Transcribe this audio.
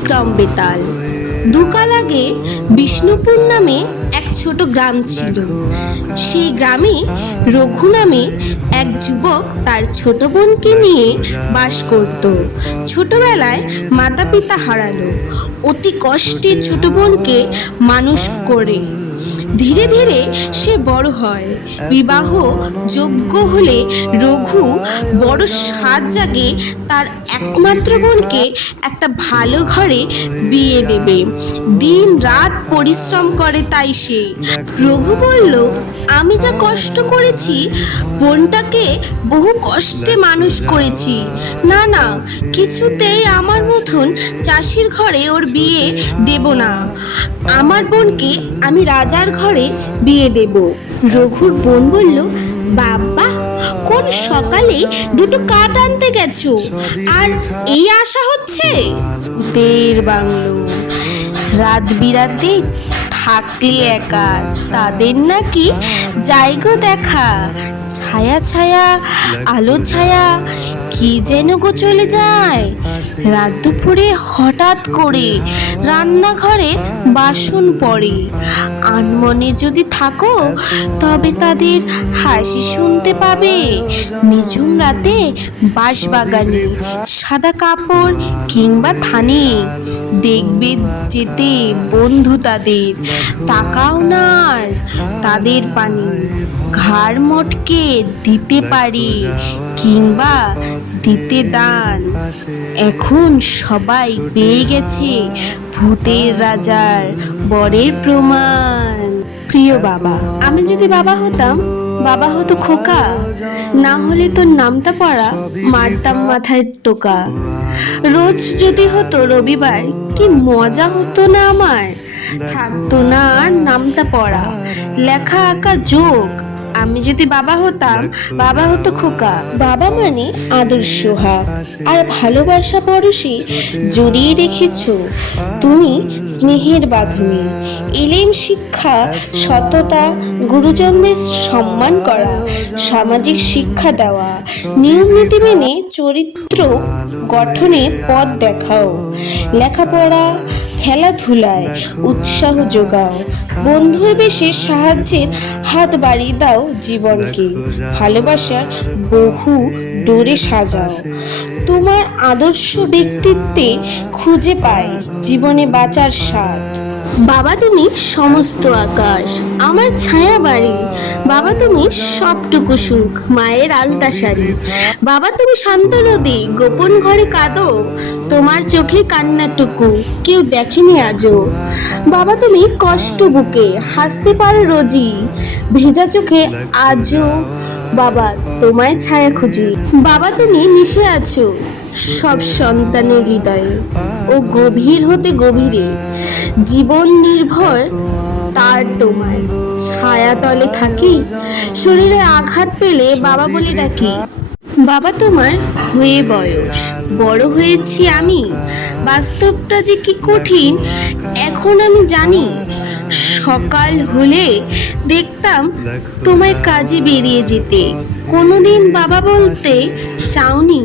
বিক্রম বেতাল। দুকাল আগে বিষ্ণুপুর নামে এক ছোট গ্রাম ছিল। সেই গ্রামে রঘু নামে এক যুবক তার ছোট বোনকে নিয়ে বাস করত। ছোটবেলায় মাতা পিতা হারালো, অতি কষ্টে ছোট বোনকে মানুষ করে। ধীরে ধীরে সে বড় হয়। বিবাহ যোগ্য হলে রঘু বড় সাধ জাগে তার একমাত্র বোনকে একটা ভালো ঘরে বিয়ে দেবে। দিন রাত পরিশ্রম করে তাই সে। রঘু বলল, আমি যা কষ্ট করেছি, বোনটাকে বহু কষ্টে মানুষ করেছি। না না, কিছুতেই আমার মতন চাষির ঘরে ওর বিয়ে দেব না। আমার বোনকে আমি রাজার ঘরে বিয়ে দেব। রঘুর বোন বলল, বাবা, কোন সকালে দুটো কাঠ আনতে গেছো আর এই আশা হচ্ছে? ভূতের বাংলো, রাত বিরাতে থাকলে একা, তাদের নাকি জায়গা দেখা। ছায়া ছায়া, আলো ছায়া, কি যেন গো চলে যায়। রাত দুপুরে হঠাৎ করে রান্নাঘরে বাসন পড়ে। আনমনে যদি থাকো তবে তাদের হাসি শুনতে পাবে। নিঝুম রাতে বাঁশবাগানে সাদা কাপড় কিংবা থানে দেখবে যেতে বন্ধু তাদের। তাকাও না আর তাদের পানি, ঘাড় মটকে দিতে পারি কিংবা দিতে দান। এখন সবাই পেয়ে গেছে ভূতের রাজার বরের প্রমাণ। প্রিয় বাবা, আমি যদি বাবা হতাম, বাবা হতো খোকা, না হলে তোর নামটা পড়া মারতাম মাথায় টোকা। রোজ যদি হতো রবিবার, কি মজা হতো না আমার। থাকতো না আর নামটা পড়া, লেখা আঁকা যোগ। আমি যদি বাবা হতাম, বাবা হতো খোকা। বাবা মানে আদর্শ হাত আর ভালোবাসা পরশে জড়িয়ে রেখেছ তুমি স্নেহের বাঁধনে। এলেম শিক্ষা, সততা, গুরুজনদের সম্মান করা, সামাজিক শিক্ষা দেওয়া, নিয়ম নীতি মেনে চরিত্র গঠনে পথ দেখাও। লেখাপড়া খেলাধুলায় উৎসাহ যোগাও। বন্ধুর বেশে সাহায্যের হাত বাড়িয়ে দাও জীবনকে। ভালোবাসার বহু ডোরে সাজাও। তোমার আদর্শ ব্যক্তিত্বে খুঁজে পাই জীবনে বাঁচার স্বাদ। বাবা, তুমি সমস্ত আকাশ, আমার ছায়া বাড়ি। বাবা, তুমি সবটুকু সুখ, মায়ের আলতা শাড়ি। বাবা, তুমি শান্ত নদী, গোপন ঘরে কাঁদো। তোমার চোখে কান্নাটুকু কেউ দেখেনি আজও। বাবা, তুমি কষ্ট বুকে হাসতে পারো রোজই, ভেজা চোখে আজও বাবা তোমায় ছায়া খুঁজি। বাবা, তুমি মিশে আছো সব সন্তানের হৃদয়ে ও গভীর হতে গভীরে। জীবন নির্ভর তার তোমায়, ছায়া তলে থাকি, শরীরে আঘাত পেলে বাবা বলে ডাকি। বাবা, তোমার হয়ে বয়স বড় হয়েছি আমি। বাস্তবটা যে কি কঠিন এখন আমি জানি। সকাল হলে দেখতাম তোমায় কাজে বেরিয়ে যেতে, কোনোদিন বাবা বলতে চাওনি।